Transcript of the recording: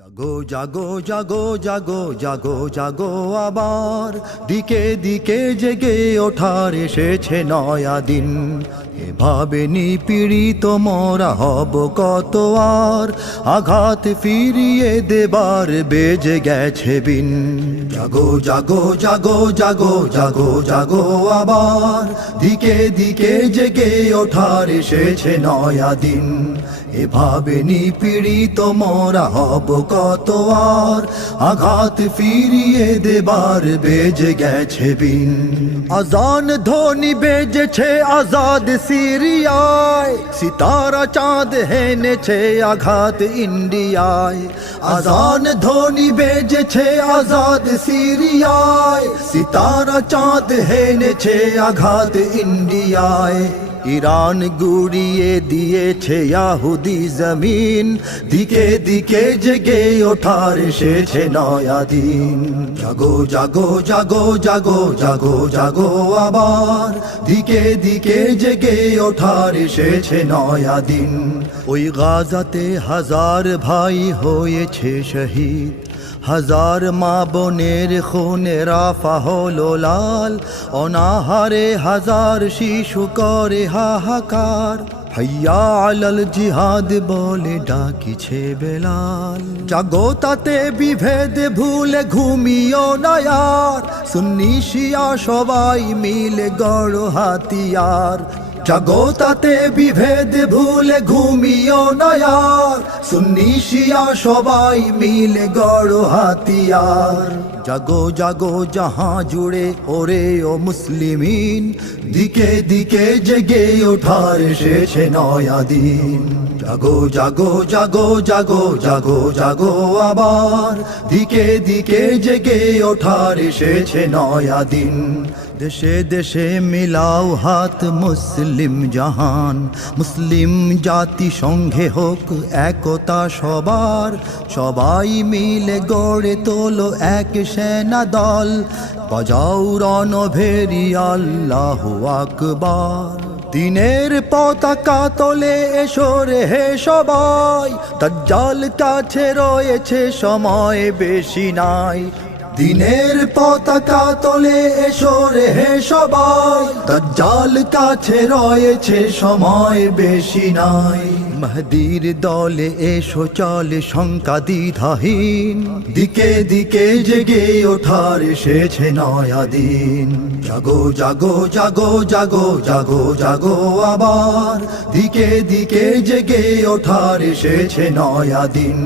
জাগো জাগো জাগো জাগো জাগো জাগো আবার দিকে দিকে জেগে ওঠার এসেছে নয়া দিন। এভাবে নিপীড়িত মোরা হব কত আর, আঘাত ফিরিয়ে দেবার বেজে গেছে বিন। জাগো জাগো জাগো জাগো জাগো জাগো আবার দিকে দিকে জেগে ওঠার এসেছে নয়া দিন। এভাবে নিপীড়িত মোরা হব কত আর, আঘাত ফিরিয়ে দেবার বেজে গেছে বিন। আজান ধ্বনি বেজেছে আজাদ সিরিয়ায়, সিতারা চাঁদ হেনেছে আঘাত ইন্ডিয়ায়। আজান ধ্বনি বেজেছে আজাদ সিরিয়ায়, সিতারা চাঁদ হেনেছে আঘাত ইন্ডিয়ায়। ইরান গুড়িয়ে দিয়েছে ইয়াহুদি জমিন, দিকে দিকে জেগে ওঠার এসেছে নয়া দিন। জাগো জাগো জাগো জাগো জাগো জাগো আবার দিকে দিকে জেগে ওঠার এসেছে নয়া দিন। ওই গাজাতে হাজার ভাই হয়েছে শহীদ, হাজার মা বোনের খুনে রাফা হলো লাল। অনাহারে হাজার শিশু করে হাহাকার, হাইয়া আলাল জিহাদ বলে ডাকিছে বেলাল। জাগো তাতে বিভেদ ভুলে ঘুমিও না আর, সুন্নি শিয়া সবাই মিলে গড়ো হাতিয়ার। জাগো তাতে বিভেদ ভুলে ঘুমিও না আর, সুন্নি শিয়া সবাই মিলে গড়ো হাতিয়ার। জাগো জাগো জাহাঁ জুড়ে ওরে ও মুসলিমিন, দিকে দিকে জেগে ওঠার এসেছে নয়া দিন। জাগো জাগো জাগো জাগো জাগো জাগো আবার দিকে দিকে জেগে ওঠার এসেছে নয়া দিন। দেশে দেশে মিলাও হাত মুসলিম জাহান, মুসলিম জাতি সঙ্গে হোক একতা সবার। সবাই মিলে গড়ে তোলো এক সেনা দল, বাজাও রণভেরি আল্লাহু আকবার। দিনের পতাকা তোলে এসো রে হে সবাই, দাজ্জাল কাছে রয়েছে সময় বেশি নাই। দিনের পতাকা তোলে এসো রে হে সবাই, দাজ্জাল কাছে রয়েছে সময় বেশি নাই। মাহদীর দলে এসো চলে শঙ্কা দ্বিধাহীন, দিকে দিকে জেগে ওঠার এসেছে নয়া দিন। জাগো জাগো জাগো জাগো জাগো জাগো আবার দিকে দিকে জেগে ওঠার এসেছে নয়া দিন।